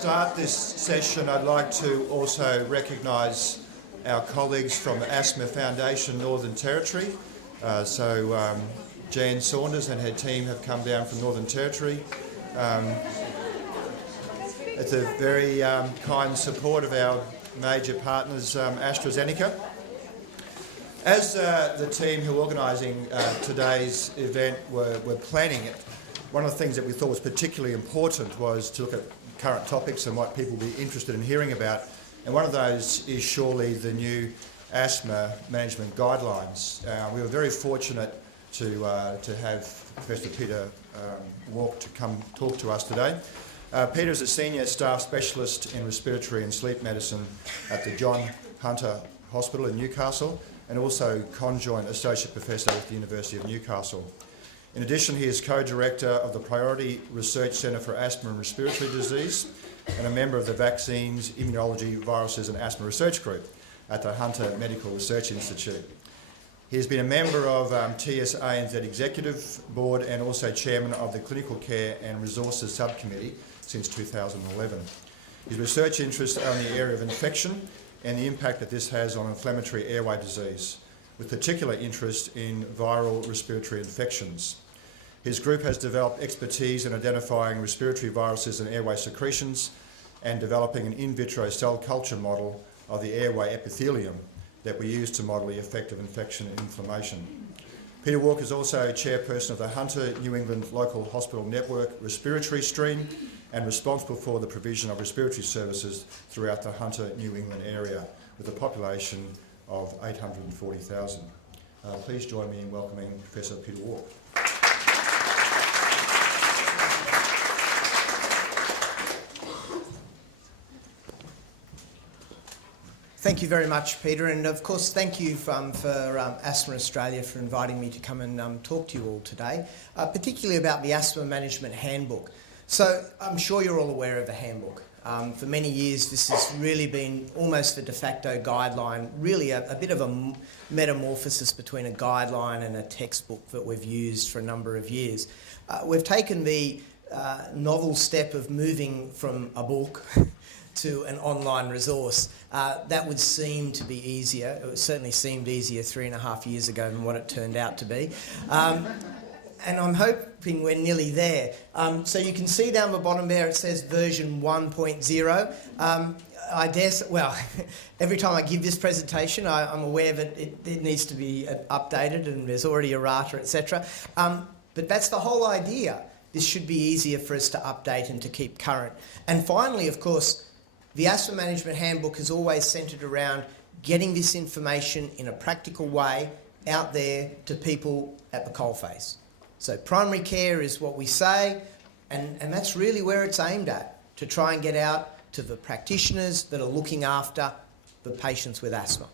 start this session, I'd like to also recognise our colleagues from the Asthma Foundation Northern Territory. Jan Saunders and her team have come down from Northern Territory. It's a very kind support of our major partners, AstraZeneca. As the team who are organising today's event were planning it, one of the things that we thought was particularly important was to look at current topics and what people will be interested in hearing about. And one of those is surely the new asthma management guidelines. We were very fortunate to have Professor Peter Wark to come talk to us today. Peter is a senior staff specialist in respiratory and sleep medicine at the John Hunter Hospital in Newcastle, and also conjoint associate professor with the University of Newcastle. In addition, he is co-director of the Priority Research Centre for Asthma and Respiratory Disease and a member of the Vaccines, Immunology, Viruses and Asthma Research Group at the Hunter Medical Research Institute. He has been a member of TSANZ Executive Board and also chairman of the Clinical Care and Resources Subcommittee since 2011. His research interests are in the area of infection and the impact that this has on inflammatory airway disease, with particular interest in viral respiratory infections. His group has developed expertise in identifying respiratory viruses and airway secretions and developing an in vitro cell culture model of the airway epithelium that we use to model the effect of infection and inflammation. Peter Wark is also chairperson of the Hunter New England Local Hospital Network Respiratory Stream and responsible for the provision of respiratory services throughout the Hunter New England area with a population of 840,000. Please join me in welcoming Professor Peter Wark. Thank you very much, Peter, and of course thank you for Asthma Australia for inviting me to come and talk to you all today, particularly about the Asthma Management Handbook. So I'm sure you're all aware of the handbook. For many years this has really been almost the de facto guideline, really a bit of a metamorphosis between a guideline and a textbook that we've used for a number of years. We've taken the novel step of moving from a book to an online resource. That would seem to be easier. It certainly seemed easier 3.5 years ago than what it turned out to be. And I'm hoping we're nearly there. So you can see down the bottom there it says version 1.0. I dare say, well, every time I give this presentation I'm aware that it needs to be updated and there's already errata, etc. But that's the whole idea. This should be easier for us to update and to keep current. And finally, of course, the Asthma Management Handbook is always centred around getting this information in a practical way out there to people at the coalface. So primary care is what we say, and that's really where it's aimed at, to try and get out to the practitioners that are looking after the patients with asthma.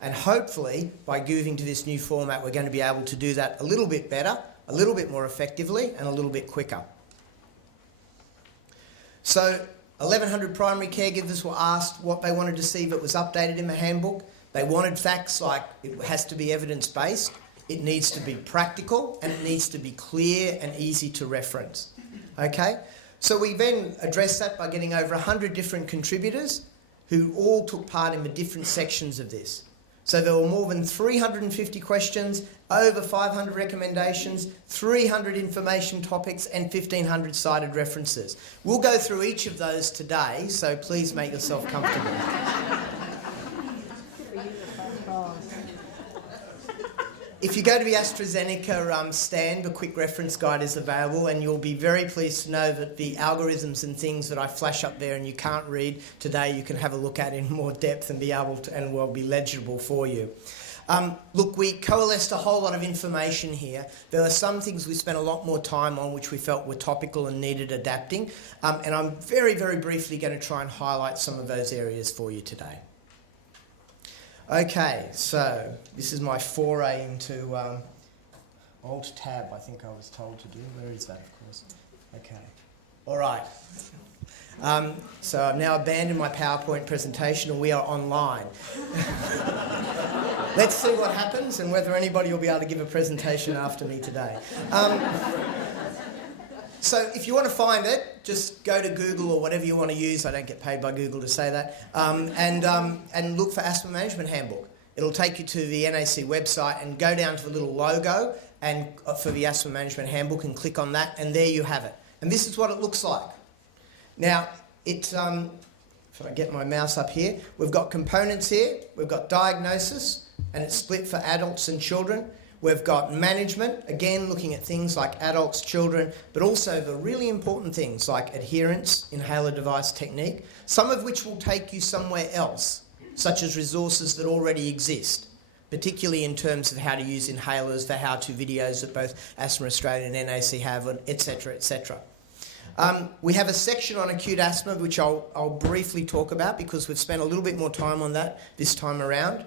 And hopefully, by moving to this new format, we're going to be able to do that a little bit better, a little bit more effectively, and a little bit quicker. So 1,100 primary caregivers were asked what they wanted to see that was updated in the handbook. They wanted facts like it has to be evidence-based, it needs to be practical, and it needs to be clear and easy to reference. Okay? So we then addressed that by getting over 100 different contributors who all took part in the different sections of this. So there were more than 350 questions, over 500 recommendations, 300 information topics and 1,500 cited references. We'll go through each of those today, so please make yourself comfortable. If you go to the AstraZeneca stand, the quick reference guide is available, and you'll be very pleased to know that the algorithms and things that I flash up there and you can't read today, you can have a look at in more depth and be able to, and will be legible for you. Look, we coalesced a whole lot of information here. There are some things we spent a lot more time on which we felt were topical and needed adapting, and I'm very, very briefly going to try and highlight some of those areas for you today. Okay, so this is my foray into Alt-Tab, I think I was told to do. Where is that, of course? Okay. All right. So I've now abandoned my PowerPoint presentation and we are online. Let's see what happens and whether anybody will be able to give a presentation after me today. So if you want to find it, just go to Google or whatever you want to use. I don't get paid by Google to say that. And look for Asthma Management Handbook. It'll take you to the NAC website and go down to the little logo and for the Asthma Management Handbook and click on that, and there you have it. And this is what it looks like. Now, if I get my mouse up here, we've got components here. We've got diagnosis, and it's split for adults and children. We've got management, again looking at things like adults, children, but also the really important things like adherence, inhaler device technique, some of which will take you somewhere else, such as resources that already exist, particularly in terms of how to use inhalers, the how-to videos that both Asthma Australia and NAC have, etc., etc. We have a section on acute asthma, which I'll briefly talk about because we've spent a little bit more time on that this time around.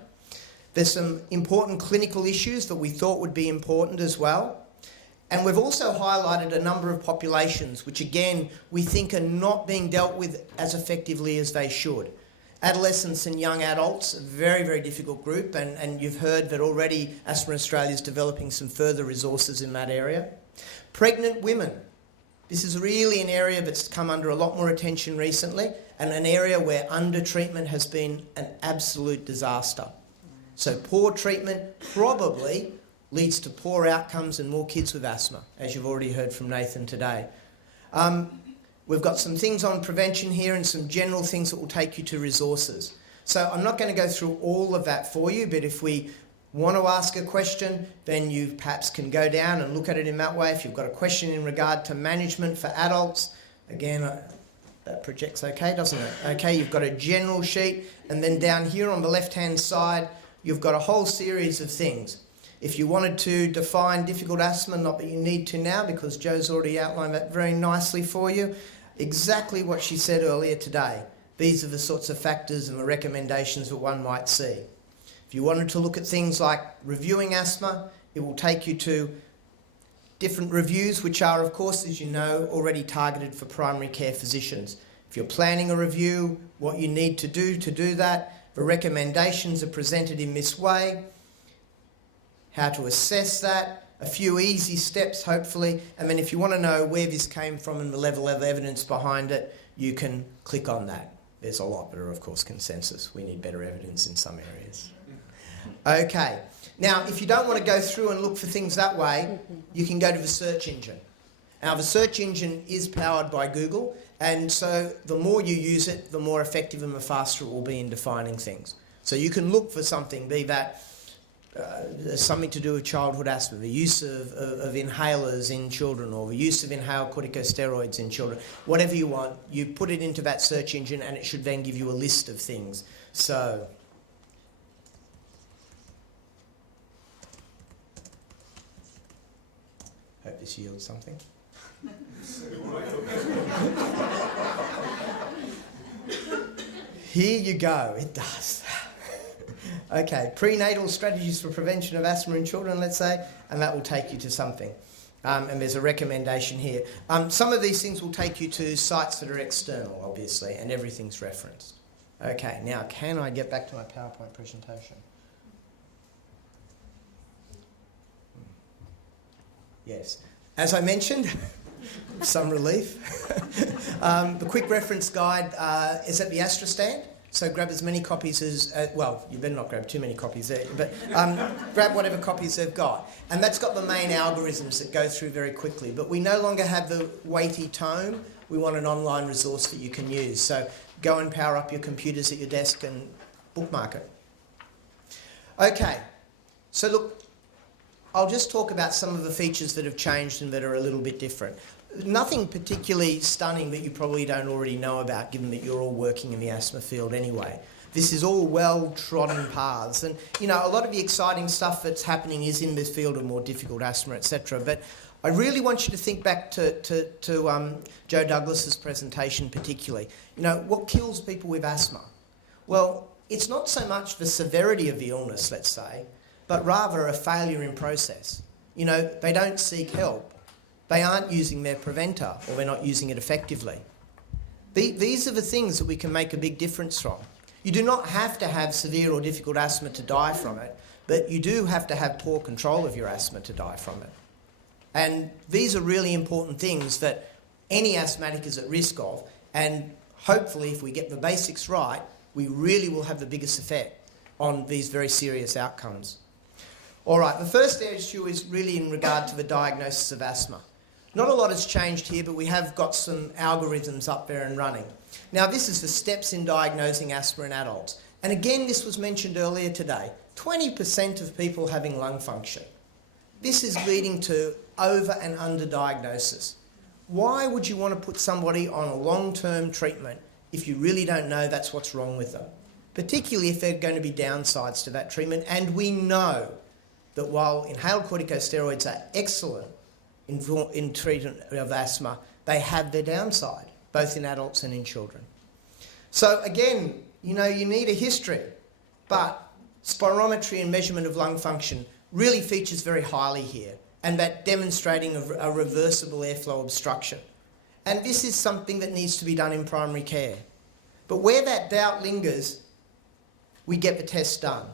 There's some important clinical issues that we thought would be important as well. And we've also highlighted a number of populations which, again, we think are not being dealt with as effectively as they should. Adolescents and young adults, a very, very difficult group, and you've heard that already Asthma Australia is developing some further resources in that area. Pregnant women. This is really an area that's come under a lot more attention recently, and an area where under-treatment has been an absolute disaster. So poor treatment probably leads to poor outcomes and more kids with asthma, as you've already heard from Nathan today. We've got some things on prevention here and some general things that will take you to resources. So I'm not going to go through all of that for you, but if we want to ask a question, then you perhaps can go down and look at it in that way. If you've got a question in regard to management for adults, again, that projects okay, doesn't it? Okay, you've got a general sheet, and then down here on the left-hand side, you've got a whole series of things. If you wanted to define difficult asthma, not that you need to now because Joe's already outlined that very nicely for you, exactly what she said earlier today. These are the sorts of factors and the recommendations that one might see. If you wanted to look at things like reviewing asthma, it will take you to different reviews, which are, of course, as you know, already targeted for primary care physicians. If you're planning a review, what you need to do that, the recommendations are presented in this way, how to assess that, a few easy steps hopefully, and then if you want to know where this came from and the level of evidence behind it, you can click on that. There's a lot that are of course consensus. We need better evidence in some areas. Okay, now if you don't want to go through and look for things that way, you can go to the search engine. Now the search engine is powered by Google, and so the more you use it, the more effective and the faster it will be in defining things. So you can look for something, be that something to do with childhood asthma, the use of inhalers in children, or the use of inhaled corticosteroids in children, whatever you want, you put it into that search engine and it should then give you a list of things. So hope this yields something. Here you go, it does. Okay, prenatal strategies for prevention of asthma in children, let's say, and that will take you to something. And there's a recommendation here. Some of these things will take you to sites that are external, obviously, and everything's referenced. Okay, now can I get back to my PowerPoint presentation? Yes. As I mentioned, some relief. The quick reference guide is at the Astra stand. So grab as many copies as, well, you better not grab too many copies there, but grab whatever copies they've got. And that's got the main algorithms that go through very quickly. But we no longer have the weighty tome. We want an online resource that you can use. So go and power up your computers at your desk and bookmark it. Okay, so look, I'll just talk about some of the features that have changed and that are a little bit different. Nothing particularly stunning that you probably don't already know about, given that you're all working in the asthma field anyway. This is all well-trodden paths. And, you know, a lot of the exciting stuff that's happening is in this field of more difficult asthma, etc. But I really want you to think back to Joe Douglas's presentation particularly. You know, what kills people with asthma? Well, it's not so much the severity of the illness, let's say, but rather a failure in process. You know, they don't seek help. They aren't using their preventer, or they're not using it effectively. These are the things that we can make a big difference from. You do not have to have severe or difficult asthma to die from it, but you do have to have poor control of your asthma to die from it. And these are really important things that any asthmatic is at risk of, and hopefully if we get the basics right, we really will have the biggest effect on these very serious outcomes. All right, the first issue is really in regard to the diagnosis of asthma. Not a lot has changed here, but we have got some algorithms up there and running. Now, this is the steps in diagnosing asthma in adults. And again, this was mentioned earlier today. 20% of people having lung function. This is leading to over and under diagnosis. Why would you want to put somebody on a long-term treatment if you really don't know that's what's wrong with them? Particularly if there are going to be downsides to that treatment. And we know that while inhaled corticosteroids are excellent in treatment of asthma, they have their downside, both in adults and in children. So again, you need a history, but spirometry and measurement of lung function really features very highly here, and that demonstrating a reversible airflow obstruction. And this is something that needs to be done in primary care. But where that doubt lingers, we get the test done.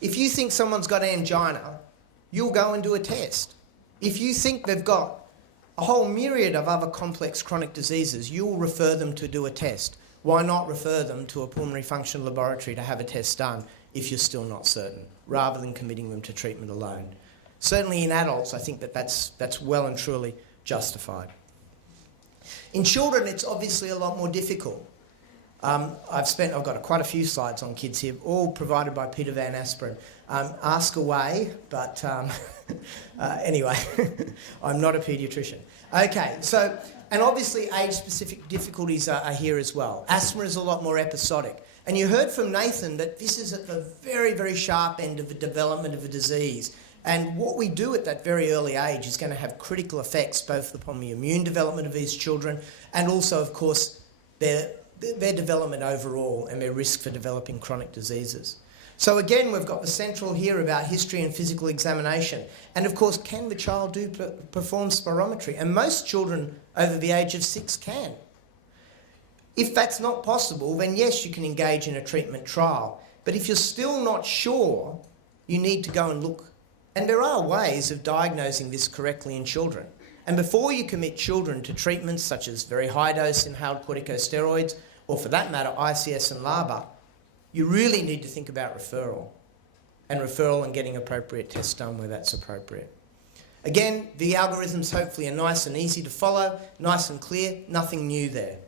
If you think someone's got angina, you'll go and do a test. If you think they've got a whole myriad of other complex chronic diseases, you'll refer them to do a test. Why not refer them to a pulmonary function laboratory to have a test done if you're still not certain, rather than committing them to treatment alone? Certainly in adults, I think that's well and truly justified. In children, it's obviously a lot more difficult. I've got quite a few slides on kids here, all provided by Peter Van Asperen. Ask away, but anyway, I'm not a paediatrician. Okay, so, and obviously age-specific difficulties are here as well. Asthma is a lot more episodic. And you heard from Nathan that this is at the very, very sharp end of the development of a disease. And what we do at that very early age is going to have critical effects both upon the immune development of these children and also, of course, their development overall and their risk for developing chronic diseases. So again, we've got the central here about history and physical examination. And of course, can the child perform spirometry? And most children over the age of 6 can. If that's not possible, then yes, you can engage in a treatment trial. But if you're still not sure, you need to go and look. And there are ways of diagnosing this correctly in children. And before you commit children to treatments such as very high-dose inhaled corticosteroids, or for that matter, ICS and LABA, you really need to think about referral and getting appropriate tests done where that's appropriate. Again, the algorithms hopefully are nice and easy to follow, nice and clear, nothing new there.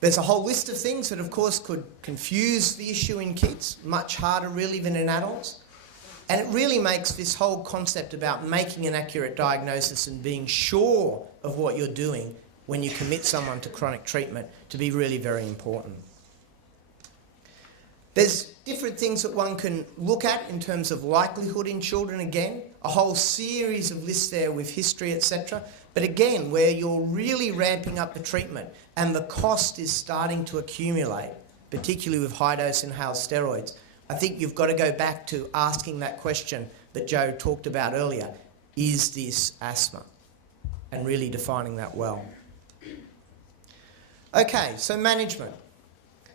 There's a whole list of things that, of course, could confuse the issue in kids, much harder really than in adults. And it really makes this whole concept about making an accurate diagnosis and being sure of what you're doing when you commit someone to chronic treatment to be really very important. There's different things that one can look at in terms of likelihood in children again, a whole series of lists there with history, etc. But again, where you're really ramping up the treatment and the cost is starting to accumulate, particularly with high-dose inhaled steroids, I think you've got to go back to asking that question that Joe talked about earlier. Is this asthma? And really defining that well. Okay, so management.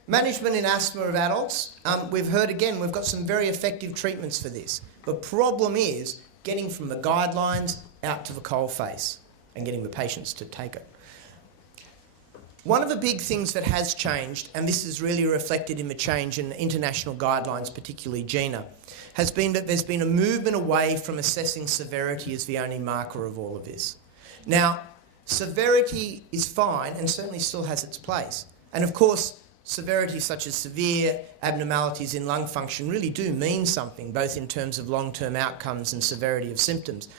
Management in asthma of adults. We've heard again, we've got some very effective treatments for this. The problem is getting from the guidelines out to the coalface and getting the patients to take it. One of the big things that has changed, and this is really reflected in the change in international guidelines, particularly GINA, has been that there's been a movement away from assessing severity as the only marker of all of this. Now, severity is fine and certainly still has its place. And of course, severity such as severe abnormalities in lung function really do mean something, both in terms of long-term outcomes and severity of symptoms.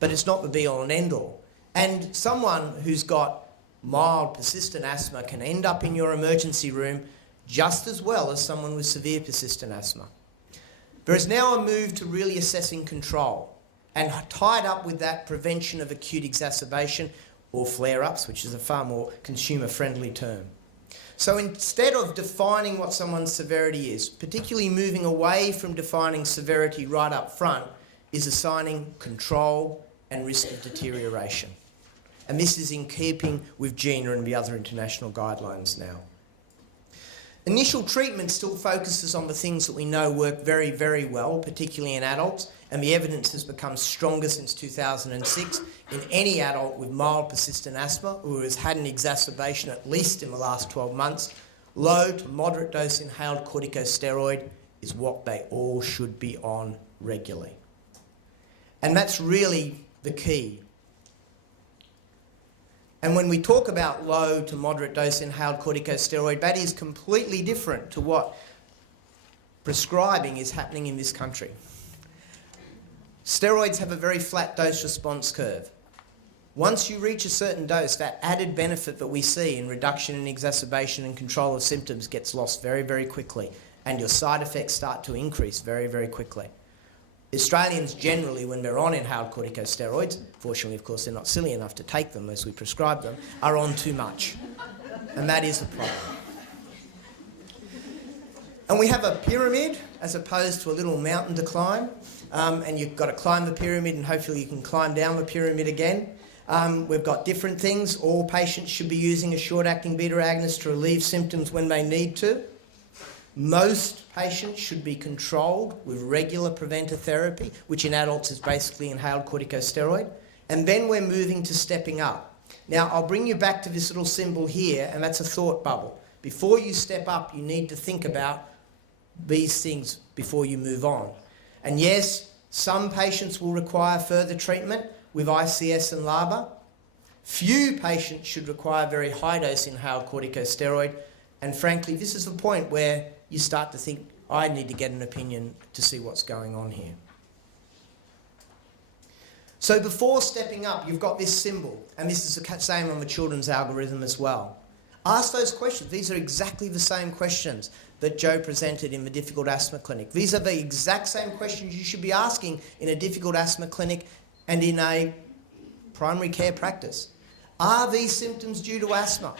But it's not the be-all and end-all. And someone who's got mild persistent asthma can end up in your emergency room just as well as someone with severe persistent asthma. There is now a move to really assessing control, and tied up with that, prevention of acute exacerbation or flare-ups, which is a far more consumer-friendly term. So instead of defining what someone's severity is, particularly moving away from defining severity right up front, is assigning control and risk of deterioration. And this is in keeping with GINA and the other international guidelines now. Initial treatment still focuses on the things that we know work very, very well, particularly in adults, and the evidence has become stronger since 2006 in any adult with mild persistent asthma who has had an exacerbation at least in the last 12 months. Low to moderate dose inhaled corticosteroid is what they all should be on regularly. And that's really the key. And when we talk about low to moderate dose inhaled corticosteroid, that is completely different to what prescribing is happening in this country. Steroids have a very flat dose response curve. Once you reach a certain dose, that added benefit that we see in reduction in exacerbation and control of symptoms gets lost very, very quickly, and your side effects start to increase very, very quickly. Australians generally, when they're on inhaled corticosteroids, fortunately, of course, they're not silly enough to take them as we prescribe them, are on too much. And that is a problem. And we have a pyramid as opposed to a little mountain to climb. And you've got to climb the pyramid and hopefully you can climb down the pyramid again. We've got different things. All patients should be using a short-acting beta-agonist to relieve symptoms when they need to. Most patients should be controlled with regular preventer therapy, which in adults is basically inhaled corticosteroid. And then we're moving to stepping up. Now, I'll bring you back to this little symbol here, and that's a thought bubble. Before you step up, you need to think about these things before you move on. And yes, some patients will require further treatment with ICS and LABA. Few patients should require very high-dose inhaled corticosteroid. And frankly, this is the point where you start to think, I need to get an opinion to see what's going on here. So before stepping up, you've got this symbol, and this is the same on the children's algorithm as well. Ask those questions. These are exactly the same questions that Joe presented in the difficult asthma clinic. These are the exact same questions you should be asking in a difficult asthma clinic and in a primary care practice. Are these symptoms due to asthma?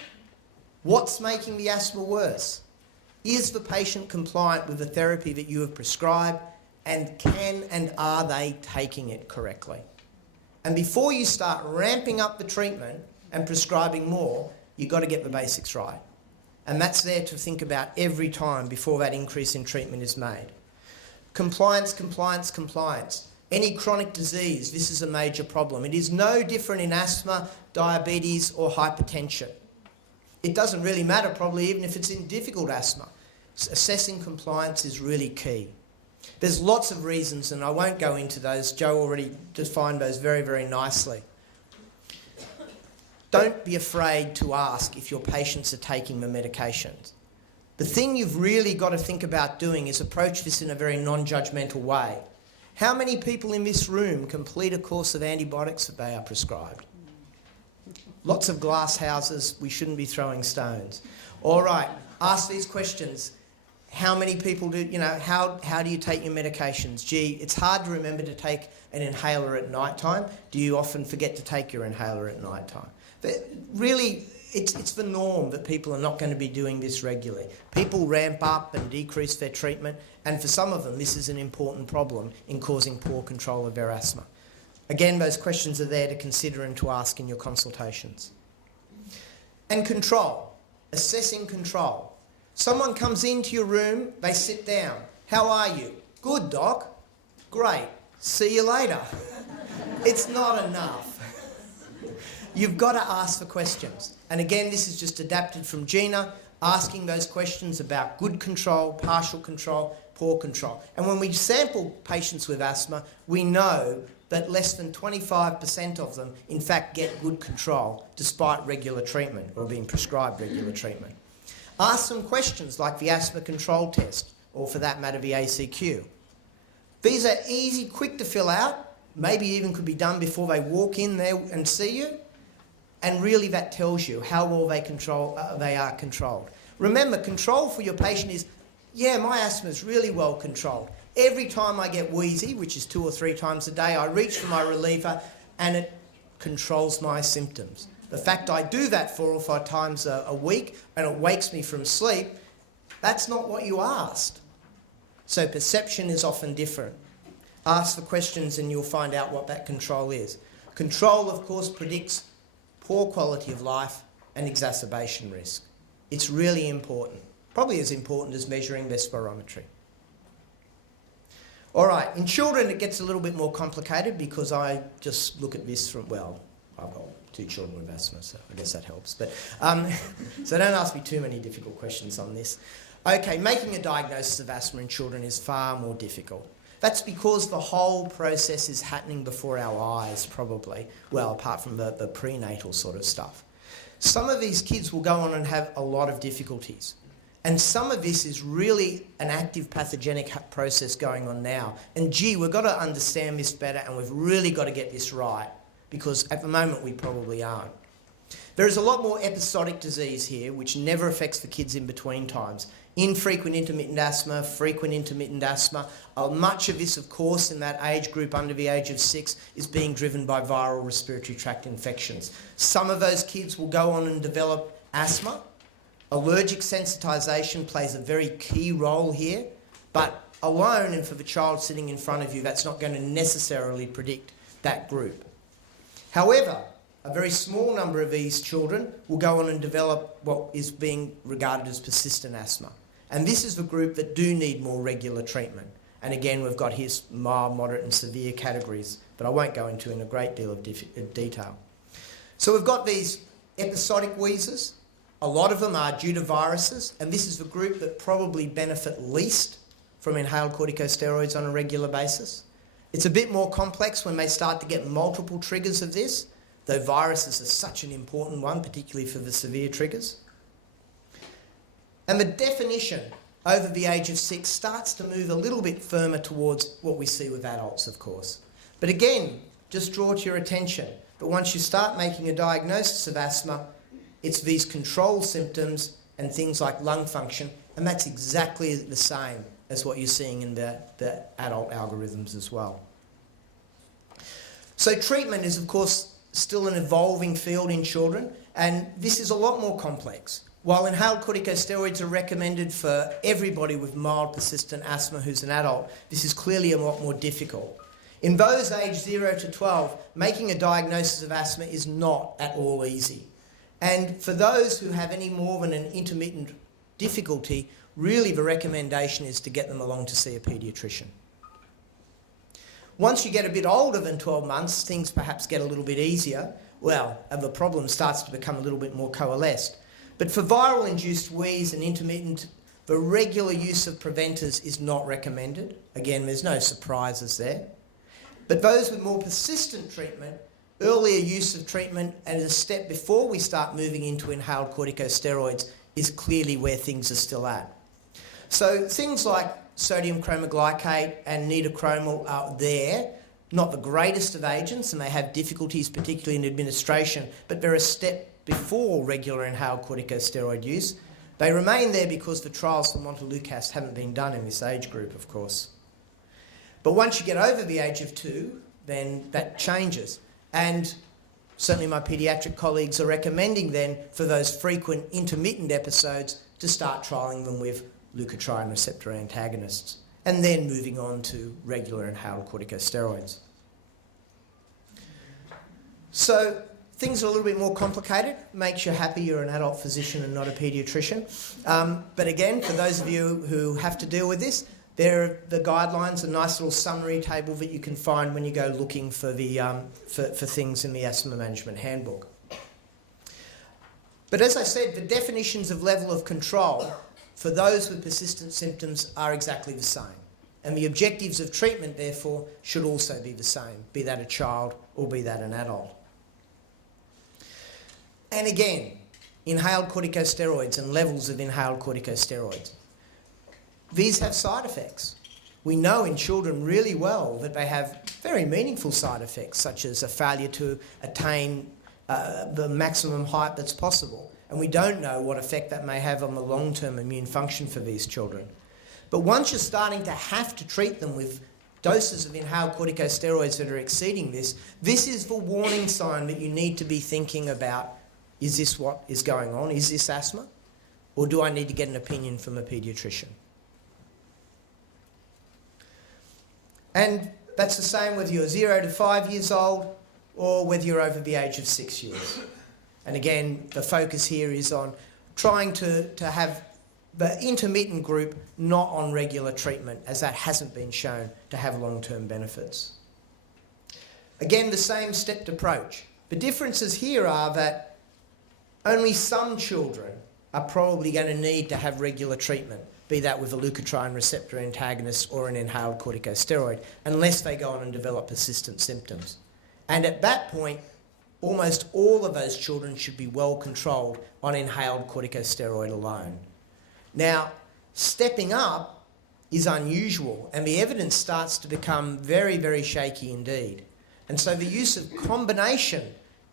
What's making the asthma worse? Is the patient compliant with the therapy that you have prescribed, and can and are they taking it correctly? And before you start ramping up the treatment and prescribing more, you've got to get the basics right. And that's there to think about every time before that increase in treatment is made. Compliance, compliance, compliance. Any chronic disease, this is a major problem. It is no different in asthma, diabetes, or hypertension. It doesn't really matter, probably, even if it's in difficult asthma. Assessing compliance is really key. There's lots of reasons, and I won't go into those. Joe already defined those very, very nicely. Don't be afraid to ask if your patients are taking the medications. The thing you've really got to think about doing is approach this in a very non-judgmental way. How many people in this room complete a course of antibiotics that they are prescribed? Lots of glass houses, we shouldn't be throwing stones. All right, ask these questions. How many people do, how do you take your medications? Gee, it's hard to remember to take an inhaler at night time. Do you often forget to take your inhaler at night time? But really, it's the norm that people are not going to be doing this regularly. People ramp up and decrease their treatment, and for some of them, this is an important problem in causing poor control of their asthma. Again, those questions are there to consider and to ask in your consultations. And control, assessing control. Someone comes into your room, they sit down. How are you? Good, doc. Great. See you later. It's not enough. You've got to ask the questions. And again, this is just adapted from Gina, asking those questions about good control, partial control, poor control. And when we sample patients with asthma, we know that less than 25% of them, in fact, get good control despite regular treatment or being prescribed regular treatment. Ask some questions like the asthma control test, or for that matter, the ACQ. These are easy, quick to fill out, maybe even could be done before they walk in there and see you. And really that tells you how well they are controlled. Remember, control for your patient is, yeah, my asthma is really well controlled. Every time I get wheezy, which is 2 or 3 times a day, I reach for my reliever and it controls my symptoms. The fact I do that 4 or 5 times a week and it wakes me from sleep, that's not what you asked. So perception is often different. Ask the questions and you'll find out what that control is. Control, of course, predicts poor quality of life and exacerbation risk. It's really important. probably as important as measuring their spirometry. All right, in children it gets a little bit more complicated because I just look at this from, well, I've got 2 children with asthma, so I guess that helps. But so don't ask me too many difficult questions on this. Okay, making a diagnosis of asthma in children is far more difficult. That's because the whole process is happening before our eyes, probably. Well, apart from the prenatal sort of stuff. Some of these kids will go on and have a lot of difficulties. And some of this is really an active pathogenic process going on now. And gee, we've got to understand this better and we've really got to get this right, because at the moment we probably aren't. There is a lot more episodic disease here which never affects the kids in between times. Infrequent intermittent asthma, frequent intermittent asthma. Much of this, of course, in that age group under the age of 6 is being driven by viral respiratory tract infections. Some of those kids will go on and develop asthma. Allergic sensitisation plays a very key role here, but alone and for the child sitting in front of you, that's not going to necessarily predict that group. However, a very small number of these children will go on and develop what is being regarded as persistent asthma. And this is the group that do need more regular treatment. And again, we've got here mild, moderate and severe categories, but I won't go into in a great deal of detail. So we've got these episodic wheezers. A lot of them are due to viruses, and this is the group that probably benefit least from inhaled corticosteroids on a regular basis. It's a bit more complex when they start to get multiple triggers of this, though viruses are such an important one, particularly for the severe triggers. And the definition over the age of 6 starts to move a little bit firmer towards what we see with adults, of course. But again, just draw to your attention that once you start making a diagnosis of asthma, it's these control symptoms and things like lung function, and that's exactly the same as what you're seeing in the adult algorithms as well. So treatment is, of course, still an evolving field in children, and this is a lot more complex. While inhaled corticosteroids are recommended for everybody with mild persistent asthma who's an adult, this is clearly a lot more difficult. In those aged 0 to 12, making a diagnosis of asthma is not at all easy. And for those who have any more than an intermittent difficulty, really the recommendation is to get them along to see a paediatrician. Once you get a bit older than 12 months, things perhaps get a little bit easier. Well, and the problem starts to become a little bit more coalesced. But for viral-induced wheeze and intermittent, the regular use of preventers is not recommended. Again, there's no surprises there. But those with more persistent treatment, earlier use of treatment and a step before we start moving into inhaled corticosteroids is clearly where things are still at. So things like sodium chromoglycate and nitochromol are there, not the greatest of agents, and they have difficulties particularly in administration, but they're a step before regular inhaled corticosteroid use. They remain there because the trials for montelukast haven't been done in this age group, of course. But once you get over the age of 2, then that changes. And certainly my paediatric colleagues are recommending then for those frequent intermittent episodes to start trialling them with leukotriene receptor antagonists and then moving on to regular inhaled corticosteroids. So things are a little bit more complicated. Makes you happy you're an adult physician and not a paediatrician. But again, for those of you who have to deal with this, there are the guidelines, a nice little summary table that you can find when you go looking for the for things in the Asthma Management Handbook. But as I said, the definitions of level of control for those with persistent symptoms are exactly the same. And the objectives of treatment, therefore, should also be the same, be that a child or be that an adult. And again, inhaled corticosteroids and levels of inhaled corticosteroids. These have side effects. We know in children really well that they have very meaningful side effects, such as a failure to attain the maximum height that's possible. And we don't know what effect that may have on the long-term immune function for these children. But once you're starting to have to treat them with doses of inhaled corticosteroids that are exceeding this, this is the warning sign that you need to be thinking about, is this what is going on? Is this asthma? Or do I need to get an opinion from a paediatrician? And that's the same whether you're 0 to 5 years old or whether you're over the age of 6 years. And again, the focus here is on trying to have the intermittent group not on regular treatment, as that hasn't been shown to have long-term benefits. Again, the same stepped approach. The differences here are that only some children are probably going to need to have regular treatment, be that with a leukotriene receptor antagonist or an inhaled corticosteroid, unless they go on and develop persistent symptoms. And at that point, almost all of those children should be well controlled on inhaled corticosteroid alone. Now, stepping up is unusual, and the evidence starts to become very, very shaky indeed. And so the use of combination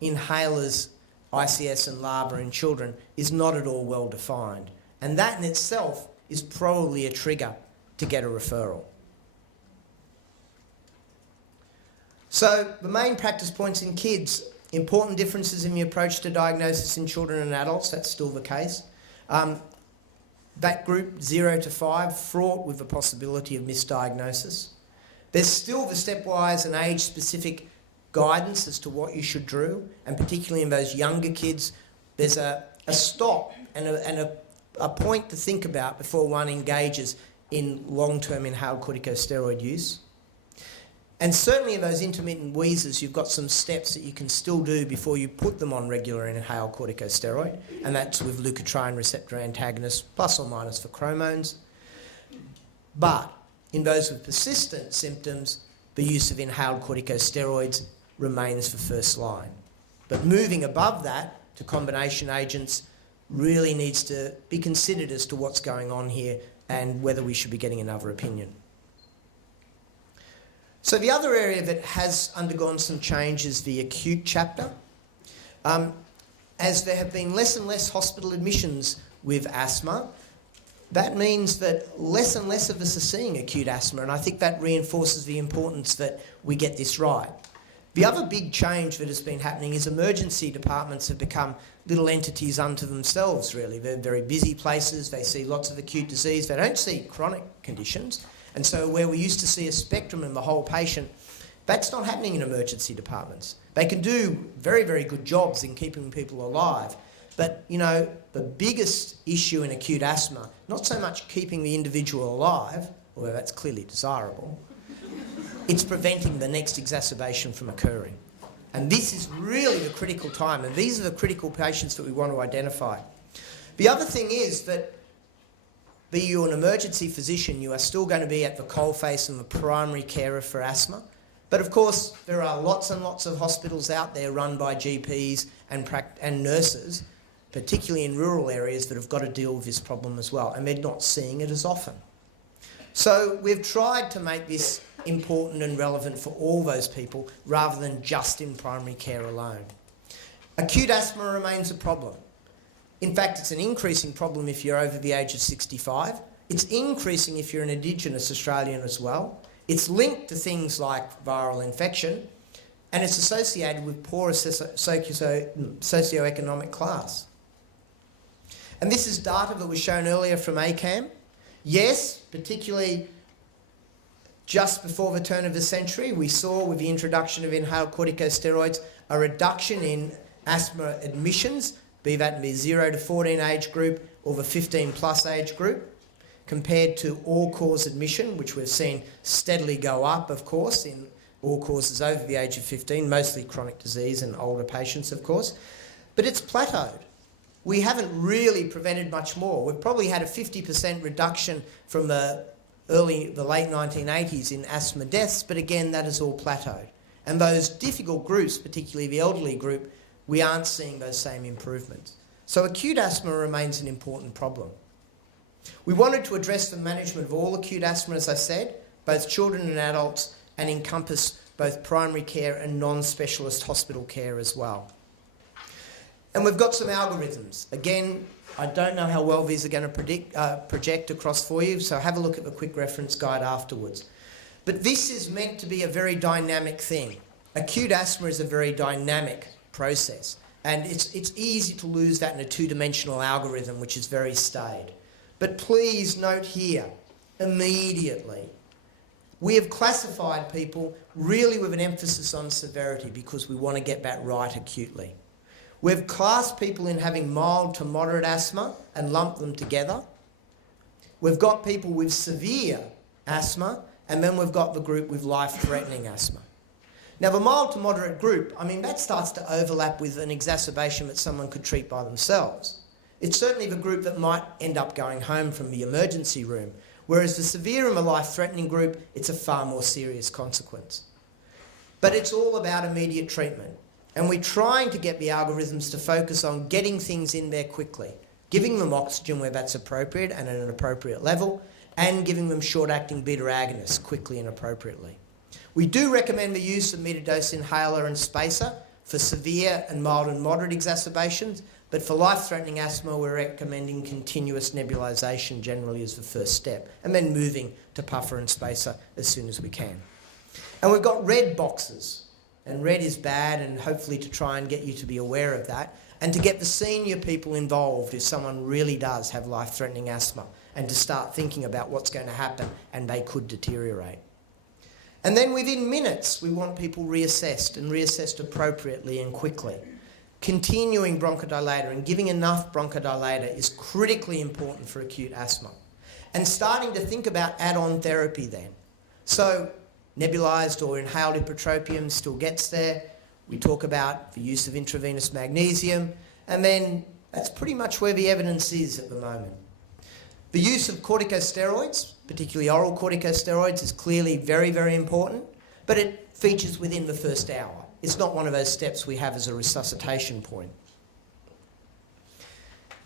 inhalers, ICS and LABA in children, is not at all well defined. And that in itself is probably a trigger to get a referral. So the main practice points in kids: important differences in the approach to diagnosis in children and adults, that's still the case. That group, 0 to 5, fraught with the possibility of misdiagnosis. There's still the stepwise and age-specific guidance as to what you should do, and particularly in those younger kids, there's a stop and a point to think about before one engages in long-term inhaled corticosteroid use. And certainly in those intermittent wheezers, you've got some steps that you can still do before you put them on regular inhaled corticosteroid, and that's with leukotriene receptor antagonists, plus or minus for chromones. But in those with persistent symptoms, the use of inhaled corticosteroids remains the first line. But moving above that to combination agents really needs to be considered as to what's going on here and whether we should be getting another opinion. So the other area that has undergone some change is the acute chapter. As there have been less and less hospital admissions with asthma, that means that less and less of us are seeing acute asthma, and I think that reinforces the importance that we get this right. The other big change that has been happening is emergency departments have become little entities unto themselves, really. They're very busy places, they see lots of acute disease, they don't see chronic conditions. And so where we used to see a spectrum in the whole patient, that's not happening in emergency departments. They can do very, very good jobs in keeping people alive. But, you know, the biggest issue in acute asthma, not so much keeping the individual alive, although that's clearly desirable, it's preventing the next exacerbation from occurring. And this is really the critical time, and these are the critical patients that we want to identify. The other thing is that be you an emergency physician, you are still going to be at the coalface and the primary carer for asthma. But of course, there are lots and lots of hospitals out there run by GPs and nurses, particularly in rural areas, that have got to deal with this problem as well, and they're not seeing it as often. So we've tried to make this important and relevant for all those people rather than just in primary care alone. Acute asthma remains a problem. In fact, it's an increasing problem if you're over the age of 65. It's increasing if you're an Indigenous Australian as well. It's linked to things like viral infection, and it's associated with poor socioeconomic class. And this is data that was shown earlier from ACAM. Yes, particularly just before the turn of the century, we saw with the introduction of inhaled corticosteroids a reduction in asthma admissions, be that in the 0 to 14 age group or the 15 plus age group, compared to all-cause admission, which we've seen steadily go up, of course, in all causes over the age of 15, mostly chronic disease and older patients, of course. But it's plateaued. We haven't really prevented much more. We've probably had a 50% reduction from the late 1980s in asthma deaths, but again, that is all plateaued. And those difficult groups, particularly the elderly group, we aren't seeing those same improvements. So acute asthma remains an important problem. We wanted to address the management of all acute asthma, as I said, both children and adults, and encompass both primary care and non-specialist hospital care as well. And we've got some algorithms. Again, I don't know how well these are going to project across for you, so have a look at the quick reference guide afterwards. But this is meant to be a very dynamic thing. Acute asthma is a very dynamic process, and it's easy to lose that in a two-dimensional algorithm, which is very staid. But please note here, immediately, we have classified people really with an emphasis on severity because we want to get that right acutely. We've classed people in having mild to moderate asthma and lumped them together. we've got people with severe asthma, and then we've got the group with life-threatening asthma. Now, the mild to moderate group, I mean, that starts to overlap with an exacerbation that someone could treat by themselves. It's certainly the group that might end up going home from the emergency room, whereas the severe and the life-threatening group, it's a far more serious consequence. But it's all about immediate treatment. And we're trying to get the algorithms to focus on getting things in there quickly, giving them oxygen where that's appropriate and at an appropriate level, and giving them short-acting beta agonists quickly and appropriately. We do recommend the use of metered-dose inhaler and spacer for severe and mild and moderate exacerbations, but for life-threatening asthma, we're recommending continuous nebulization generally as the first step, and then moving to puffer and spacer as soon as we can. And we've got red boxes, and red is bad, and hopefully to try and get you to be aware of that, and to get the senior people involved if someone really does have life-threatening asthma, and to start thinking about what's going to happen, and they could deteriorate. And then within minutes, we want people reassessed, and reassessed appropriately and quickly. Continuing bronchodilator and giving enough bronchodilator is critically important for acute asthma. And starting to think about add-on therapy then. So nebulized or inhaled ipratropium still gets there. We talk about the use of intravenous magnesium, and then that's pretty much where the evidence is at the moment. The use of corticosteroids, particularly oral corticosteroids, is clearly very, very important, but it features within the first hour. It's not one of those steps we have as a resuscitation point.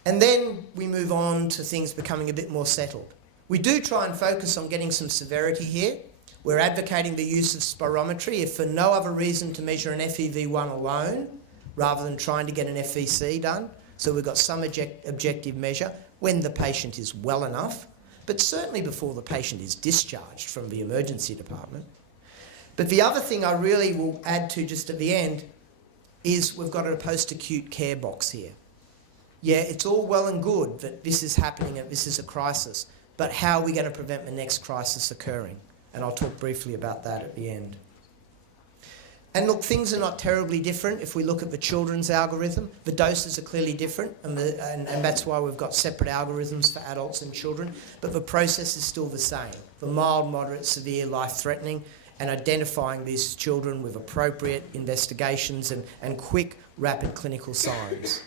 And then we move on to things becoming a bit more settled. We do try and focus on getting some severity here. We're advocating the use of spirometry if for no other reason to measure an FEV1 alone, rather than trying to get an FVC done. So we've got some objective measure when the patient is well enough, but certainly before the patient is discharged from the emergency department. But the other thing I really will add to just at the end is we've got a post-acute care box here. Yeah, it's all well and good that this is happening and this is a crisis, but how are we going to prevent the next crisis occurring? And I'll talk briefly about that at the end. And look, things are not terribly different if we look at the children's algorithm. The doses are clearly different, and that's why we've got separate algorithms for adults and children, but the process is still the same. The mild, moderate, severe, life-threatening, and identifying these children with appropriate investigations and quick, rapid clinical signs.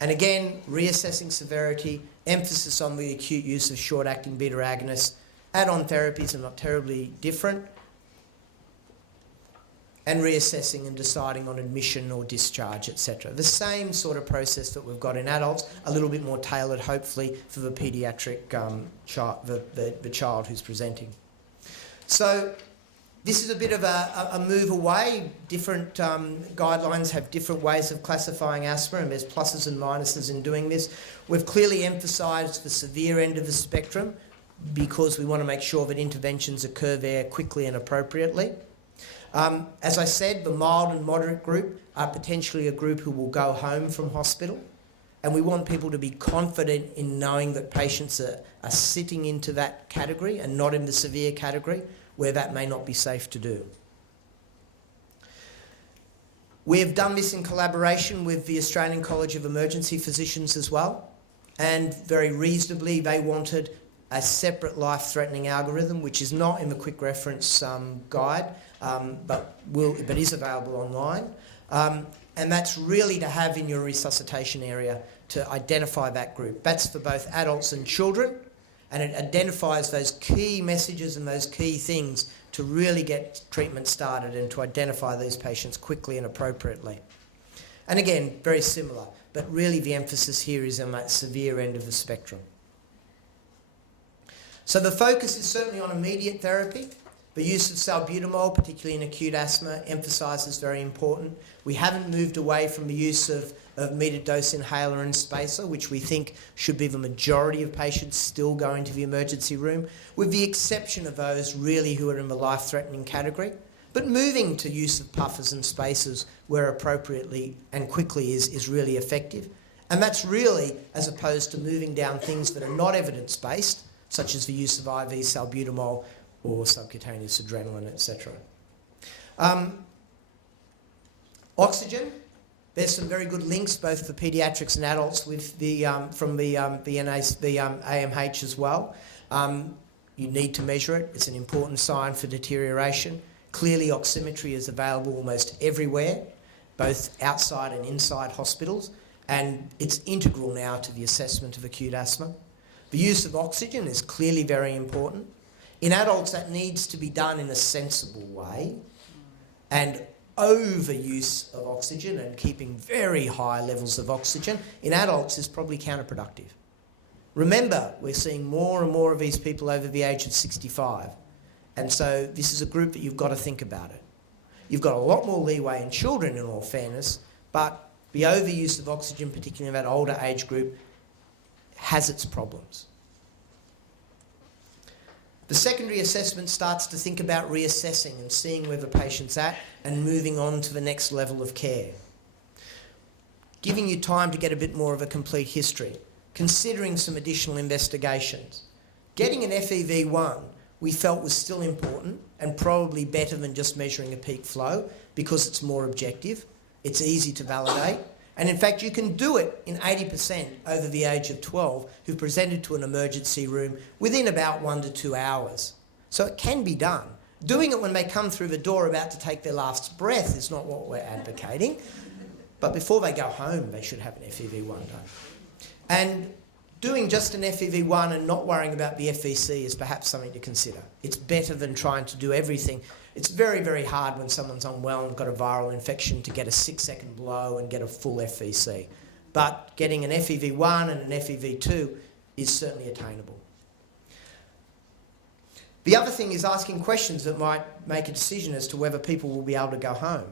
And again, reassessing severity, emphasis on the acute use of short-acting beta agonists. Add-on therapies are not terribly different. And reassessing and deciding on admission or discharge, etc. The same sort of process that we've got in adults, a little bit more tailored, hopefully, for the paediatric the child who's presenting. So this is a bit of a move away. Different guidelines have different ways of classifying asthma, and there's pluses and minuses in doing this. We've clearly emphasised the severe end of the spectrum because we want to make sure that interventions occur there quickly and appropriately. As I said, the mild and moderate group are potentially a group who will go home from hospital, and we want people to be confident in knowing that patients are sitting into that category and not in the severe category where that may not be safe to do. We have done this in collaboration with the Australian College of Emergency Physicians as well, and very reasonably they wanted a separate life-threatening algorithm, which is not in the quick reference guide, but is available online. And that's really to have in your resuscitation area to identify that group. That's for both adults and children, and it identifies those key messages and those key things to really get treatment started and to identify these patients quickly and appropriately. And again, very similar, but really the emphasis here is on that severe end of the spectrum. So the focus is certainly on immediate therapy. The use of salbutamol, particularly in acute asthma, emphasises very important. We haven't moved away from the use of metered dose inhaler and spacer, which we think should be the majority of patients still going to the emergency room, with the exception of those really who are in the life-threatening category. But moving to use of puffers and spacers where appropriately and quickly is really effective. And that's really as opposed to moving down things that are not evidence-based, such as the use of IV salbutamol or subcutaneous adrenaline, etc. Oxygen, There's some very good links, both for paediatrics and adults, with from the AMH as well. You need to measure it. It's an important sign for deterioration. Clearly, oximetry is available almost everywhere, both outside and inside hospitals, and it's integral now to the assessment of acute asthma. The use of oxygen is clearly very important. In adults, that needs to be done in a sensible way, and overuse of oxygen and keeping very high levels of oxygen in adults is probably counterproductive. Remember, we're seeing more and more of these people over the age of 65, and so this is a group that you've got to think about it. You've got a lot more leeway in children, in all fairness, but the overuse of oxygen, particularly in that older age group, has its problems. The secondary assessment starts to think about reassessing and seeing where the patient's at and moving on to the next level of care. Giving you time to get a bit more of a complete history. Considering some additional investigations. Getting an FEV1 we felt was still important and probably better than just measuring a peak flow because it's more objective, it's easy to validate, and in fact you can do it in 80% over the age of 12 who presented to an emergency room within about 1 to 2 hours. So it can be done. Doing it when they come through the door about to take their last breath is not what we're advocating, but before they go home they should have an FEV1 done. And doing just an FEV1 and not worrying about the FVC is perhaps something to consider. It's better than trying to do everything. It's very, very hard when someone's unwell and got a viral infection to get a 6-second blow and get a full FVC. But getting an FEV1 and an FEV2 is certainly attainable. The other thing is asking questions that might make a decision as to whether people will be able to go home.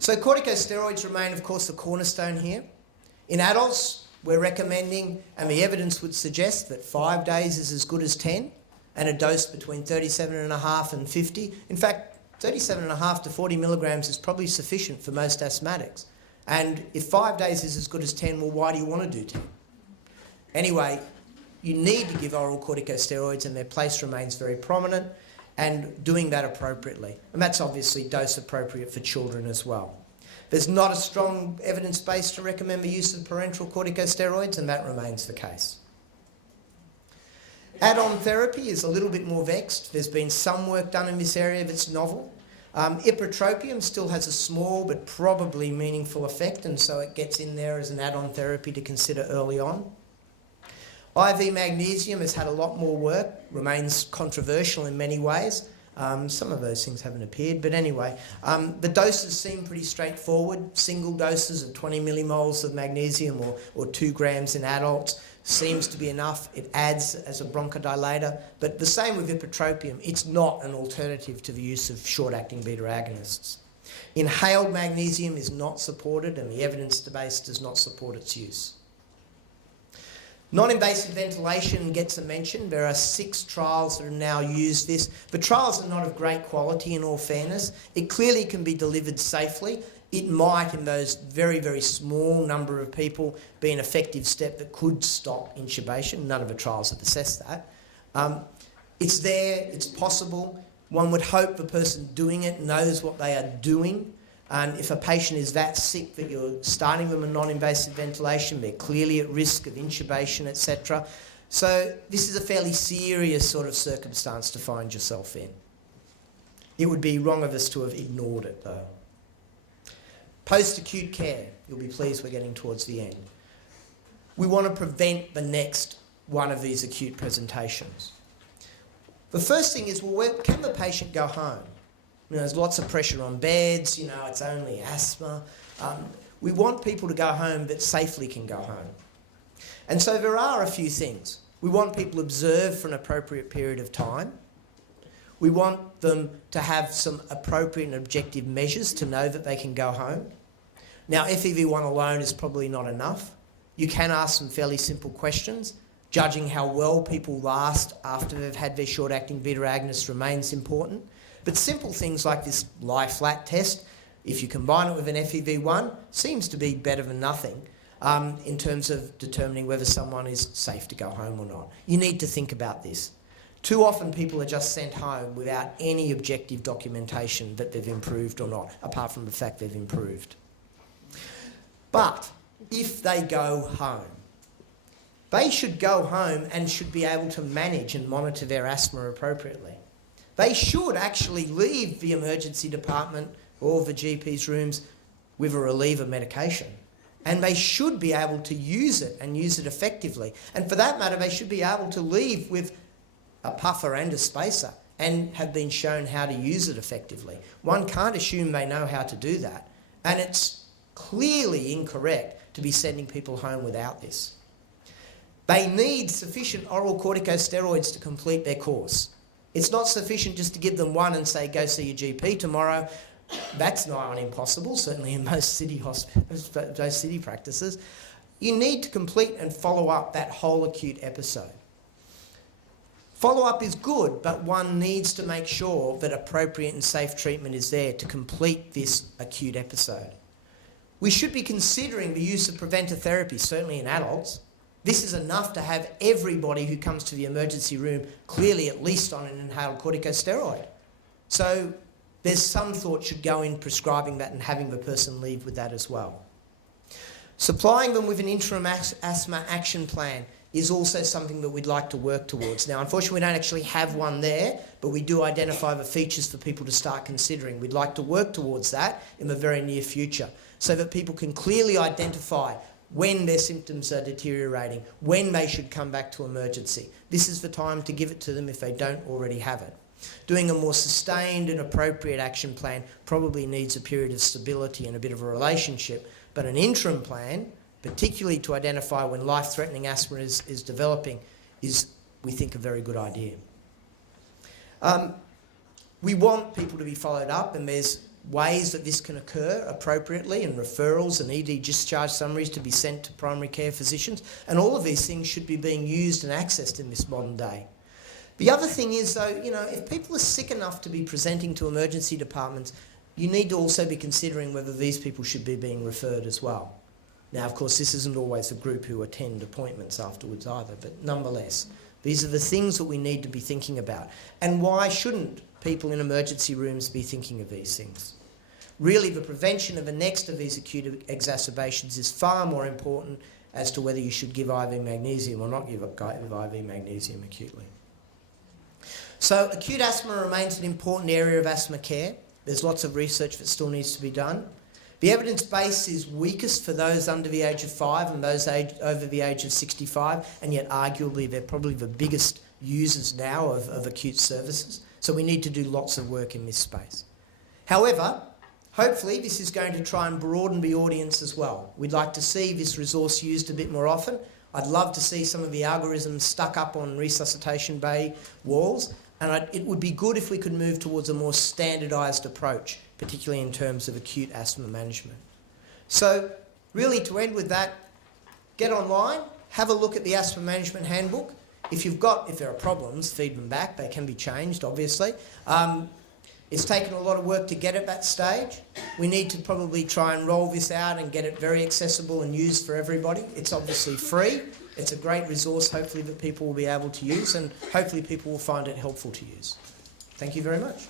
So corticosteroids remain, of course, the cornerstone here. In adults, we're recommending, and the evidence would suggest, that 5 days is as good as 10, and a dose between 37.5 and 50. In fact, 37.5 to 40 milligrams is probably sufficient for most asthmatics. And if 5 days is as good as 10, well, why do you want to do 10? Anyway, you need to give oral corticosteroids, and their place remains very prominent, and doing that appropriately. And that's obviously dose appropriate for children as well. There's not a strong evidence base to recommend the use of parenteral corticosteroids, and that remains the case. Add-on therapy is a little bit more vexed. There's been some work done in this area that's novel. Ipratropium still has a small but probably meaningful effect, and so it gets in there as an add-on therapy to consider early on. IV magnesium has had a lot more work, remains controversial in many ways. Some of those things haven't appeared, but anyway, the doses seem pretty straightforward. Single doses of 20 millimoles of magnesium or 2 grams in adults seems to be enough. It adds as a bronchodilator, but the same with ipratropium. It's not an alternative to the use of short-acting beta agonists. Inhaled magnesium is not supported, and the evidence base does not support its use. Non-invasive ventilation gets a mention. There are 6 trials that have now used this. The trials are not of great quality, in all fairness. It clearly can be delivered safely. It might, in those very, very small number of people, be an effective step that could stop intubation. None of the trials have assessed that. It's there, it's possible. One would hope the person doing it knows what they are doing. And if a patient is that sick that you're starting them on non-invasive ventilation, they're clearly at risk of intubation, etc. So this is a fairly serious sort of circumstance to find yourself in. It would be wrong of us to have ignored it, though. Post-acute care, you'll be pleased we're getting towards the end. We want to prevent the next one of these acute presentations. The first thing is, well, can the patient go home? You know, there's lots of pressure on beds, you know, it's only asthma. We want people to go home that safely can go home. And so there are a few things. We want people observed for an appropriate period of time. We want them to have some appropriate and objective measures to know that they can go home. Now, FEV1 alone is probably not enough. You can ask some fairly simple questions. Judging how well people last after they've had their short-acting beta agonist remains important. But simple things like this lie flat test, if you combine it with an FEV1, seems to be better than nothing in terms of determining whether someone is safe to go home or not. You need to think about this. Too often people are just sent home without any objective documentation that they've improved or not, apart from the fact they've improved. But if they go home, they should go home and should be able to manage and monitor their asthma appropriately. They should actually leave the emergency department or the GP's rooms with a reliever medication. And they should be able to use it and use it effectively. And for that matter, they should be able to leave with a puffer and a spacer and have been shown how to use it effectively. One can't assume they know how to do that. And it's clearly incorrect to be sending people home without this. They need sufficient oral corticosteroids to complete their course. It's not sufficient just to give them one and say, go see your GP tomorrow. That's nigh on impossible, certainly in most city hospitals, most city practices. You need to complete and follow up that whole acute episode. Follow-up is good, but one needs to make sure that appropriate and safe treatment is there to complete this acute episode. We should be considering the use of preventive therapy, certainly in adults. This is enough to have everybody who comes to the emergency room clearly at least on an inhaled corticosteroid. So there's some thought should go in prescribing that and having the person leave with that as well. Supplying them with an interim asthma action plan is also something that we'd like to work towards. Now, unfortunately, we don't actually have one there, but we do identify the features for people to start considering. We'd like to work towards that in the very near future so that people can clearly identify when their symptoms are deteriorating, when they should come back to emergency. This is the time to give it to them if they don't already have it. Doing a more sustained and appropriate action plan probably needs a period of stability and a bit of a relationship, but an interim plan, particularly to identify when life-threatening asthma is developing, is, we think, a very good idea. We want people to be followed up, and there's ways that this can occur appropriately, and referrals and ED discharge summaries to be sent to primary care physicians, and all of these things should be being used and accessed in this modern day. The other thing is, though, if people are sick enough to be presenting to emergency departments, you need to also be considering whether these people should be being referred as well. Now, of course, this isn't always a group who attend appointments afterwards either, but nonetheless, these are the things that we need to be thinking about. And why shouldn't people in emergency rooms be thinking of these things? Really, the prevention of the next of these acute exacerbations is far more important as to whether you should give IV magnesium or not give IV magnesium acutely. So acute asthma remains an important area of asthma care. There's lots of research that still needs to be done. The evidence base is weakest for those under the age of 5 and those over the age of 65, and yet arguably they're probably the biggest users now of acute services. So we need to do lots of work in this space. However, hopefully this is going to try and broaden the audience as well. We'd like to see this resource used a bit more often. I'd love to see some of the algorithms stuck up on resuscitation bay walls, and it would be good if we could move towards a more standardised approach, particularly in terms of acute asthma management. So really, to end with that, get online, have a look at the Asthma Management Handbook. If there are problems, feed them back. They can be changed, obviously. It's taken a lot of work to get at that stage. We need to probably try and roll this out and get it very accessible and used for everybody. It's obviously free. It's a great resource, hopefully, that people will be able to use, and hopefully people will find it helpful to use. Thank you very much.